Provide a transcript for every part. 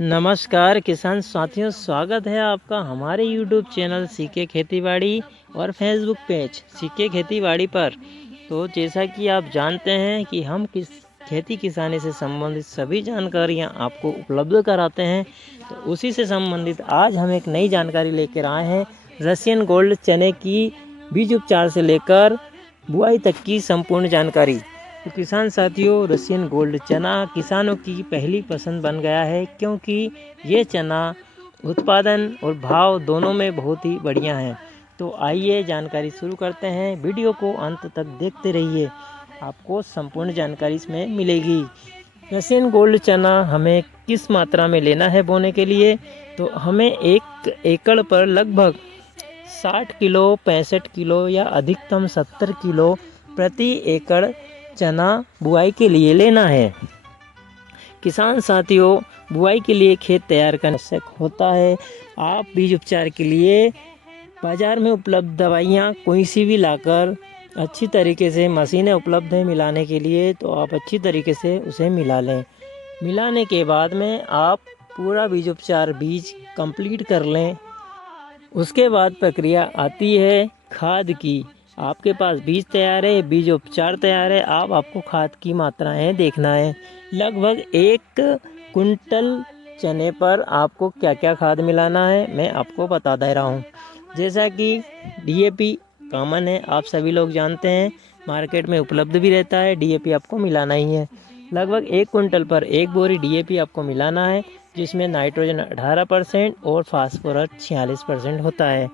नमस्कार किसान साथियों, स्वागत है आपका हमारे यूट्यूब चैनल सीके खेतीबाड़ी और फेसबुक पेज सीके खेतीबाड़ी पर। तो जैसा कि आप जानते हैं कि हम खेती किसानी से संबंधित सभी जानकारियां आपको उपलब्ध कराते हैं, तो उसी से संबंधित आज हम एक नई जानकारी लेकर आए हैं। रशियन गोल्ड चने की बीज उपचार से लेकर बुआई तक की संपूर्ण जानकारी। तो किसान साथियों, रशियन गोल्ड चना किसानों की पहली पसंद बन गया है, क्योंकि ये चना उत्पादन और भाव दोनों में बहुत ही बढ़िया है। तो आइए जानकारी शुरू करते हैं। वीडियो को अंत तक देखते रहिए, आपको संपूर्ण जानकारी इसमें मिलेगी। रशियन गोल्ड चना हमें किस मात्रा में लेना है बोने के लिए? तो हमें 1 एकड़ पर लगभग 60 किलो, 65 किलो या अधिकतम 70 किलो प्रति एकड़ चना बुआई के लिए लेना है। किसान साथियों, बुआई के लिए खेत तैयार करना आवश्यक होता है। आप बीज उपचार के लिए बाज़ार में उपलब्ध दवाइयाँ कोई सी भी लाकर अच्छी तरीके से, मशीनें उपलब्ध हैं मिलाने के लिए, तो आप अच्छी तरीके से उसे मिला लें। मिलाने के बाद में आप पूरा बीज उपचार कंप्लीट कर लें। उसके बाद प्रक्रिया आती है खाद की। आपके पास बीज तैयार है, बीज उपचार तैयार है, आपको खाद की मात्राएं देखना है। लगभग 1 कुंटल चने पर आपको क्या क्या खाद मिलाना है मैं आपको बता दे रहा हूँ। जैसा कि डीएपी कॉमन है, आप सभी लोग जानते हैं, मार्केट में उपलब्ध भी रहता है। डीएपी आपको मिलाना ही है। लगभग 1 कुंटल पर 1 बोरी डीएपी आपको मिलाना है, जिसमें नाइट्रोजन 18% और फास्फोरस 46% होता है।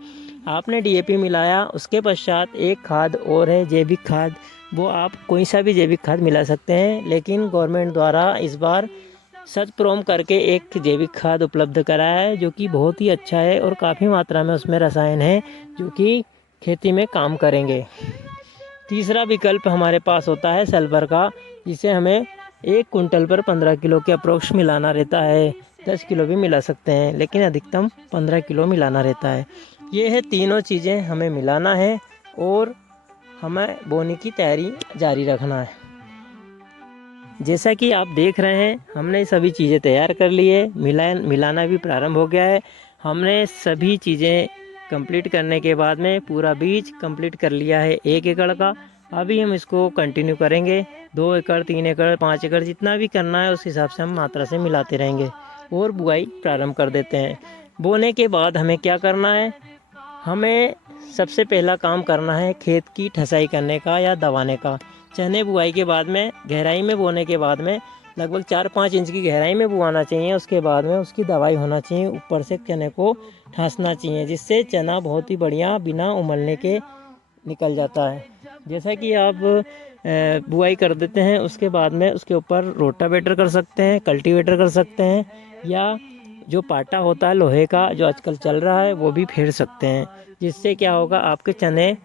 आपने डीएपी मिलाया, उसके पश्चात एक खाद और है जैविक खाद। वो आप कोई सा भी जैविक खाद मिला सकते हैं, लेकिन गवर्नमेंट द्वारा इस बार सतप्रोम करके एक जैविक खाद उपलब्ध कराया है, जो कि बहुत ही अच्छा है और काफ़ी मात्रा में उसमें रसायन है जो कि खेती में काम करेंगे। तीसरा विकल्प हमारे पास होता है सल्फर का, जिसे हमें 1 कुंटल पर 15 किलो के अप्रोक्स मिलाना रहता है। 10 किलो भी मिला सकते हैं, लेकिन अधिकतम 15 किलो मिलाना रहता है। ये है तीनों चीज़ें हमें मिलाना है और हमें बोने की तैयारी जारी रखना है। जैसा कि आप देख रहे हैं, हमने सभी चीज़ें तैयार कर ली है। मिलाना भी प्रारंभ हो गया है। हमने सभी चीज़ें कंप्लीट करने के बाद में पूरा बीज कंप्लीट कर लिया है 1 एकड़ का। अभी हम इसको कंटिन्यू करेंगे। 2 एकड़, 3 एकड़, 5 एकड़, जितना भी करना है उस हिसाब से हम मात्रा से मिलाते रहेंगे और बुआई प्रारंभ कर देते हैं। बोने के बाद हमें क्या करना है? हमें सबसे पहला काम करना है खेत की ठसाई करने का या दबाने का। चने बुआई के बाद में गहराई में बोने के बाद में लगभग 4-5 इंच की गहराई में बुआना चाहिए। उसके बाद में उसकी दवाई होना चाहिए, ऊपर से चने को ठसना चाहिए, जिससे चना बहुत ही बढ़िया बिना उमलने के निकल जाता है। जैसा कि आप बुआई कर देते हैं, उसके बाद में उसके ऊपर रोटावेटर कर सकते हैं, कल्टीवेटर कर सकते हैं, या जो पाटा होता है लोहे का जो आजकल चल रहा है वो भी फेर सकते हैं। जिससे क्या होगा, आपके चने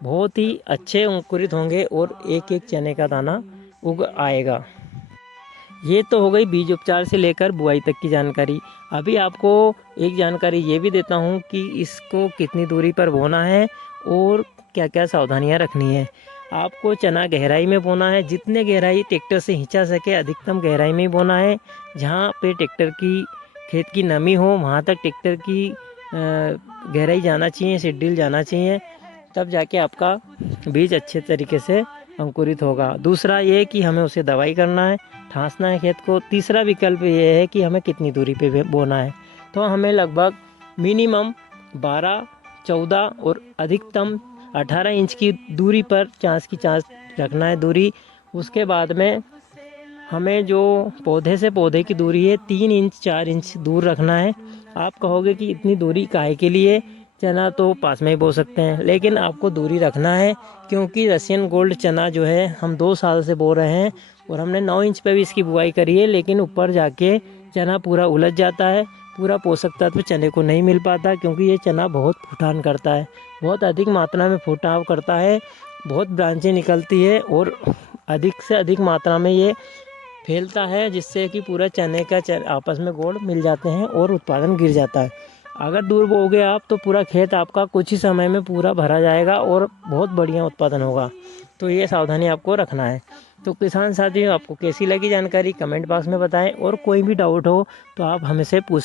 बहुत ही अच्छे अंकुरित होंगे और एक एक चने का दाना उग आएगा। ये तो हो गई बीज उपचार से लेकर बुआई तक की जानकारी। अभी आपको एक जानकारी ये भी देता हूँ कि इसको कितनी दूरी पर बोना है और क्या क्या सावधानियाँ रखनी है। आपको चना गहराई में बोना है, जितने गहराई ट्रैक्टर से खींचा सके अधिकतम गहराई में ही बोना है। जहाँ पे ट्रैक्टर की खेत की नमी हो वहाँ तक ट्रैक्टर की गहराई जाना चाहिए, सीडड्रिल जाना चाहिए, तब जाके आपका बीज अच्छे तरीके से अंकुरित होगा। दूसरा ये कि हमें उसे दवाई करना है, ठांसना है खेत को। तीसरा विकल्प ये है कि हमें कितनी दूरी पे बोना है। तो हमें लगभग मिनिमम 12, 14 और अधिकतम 18 इंच की दूरी पर चांस की चांस रखना है दूरी। उसके बाद में हमें जो पौधे से पौधे की दूरी है 3 इंच 4 इंच दूर रखना है। आप कहोगे कि इतनी दूरी काहे के लिए? चना तो पास में ही बो सकते हैं, लेकिन आपको दूरी रखना है, क्योंकि रशियन गोल्ड चना जो है हम 2 साल से बो रहे हैं और हमने 9 इंच पे भी इसकी बुआई करी है, लेकिन ऊपर जाके चना पूरा उलझ जाता है, पूरा पोषक तत्व चने को नहीं मिल पाता, क्योंकि ये चना बहुत फुटान करता है, बहुत अधिक मात्रा में फुटाव करता है, बहुत ब्रांचें निकलती है और अधिक से अधिक मात्रा में ये फैलता है, जिससे कि पूरा चने का आपस में गोड़ मिल जाते हैं और उत्पादन गिर जाता है। अगर दूर बोओगे आप तो पूरा खेत आपका कुछ ही समय में पूरा भरा जाएगा और बहुत बढ़िया उत्पादन होगा। तो ये सावधानी आपको रखना है। तो किसान साथियों, आपको कैसी लगी जानकारी कमेंट बॉक्स में बताएं, और कोई भी डाउट हो तो आप हमसे पूछ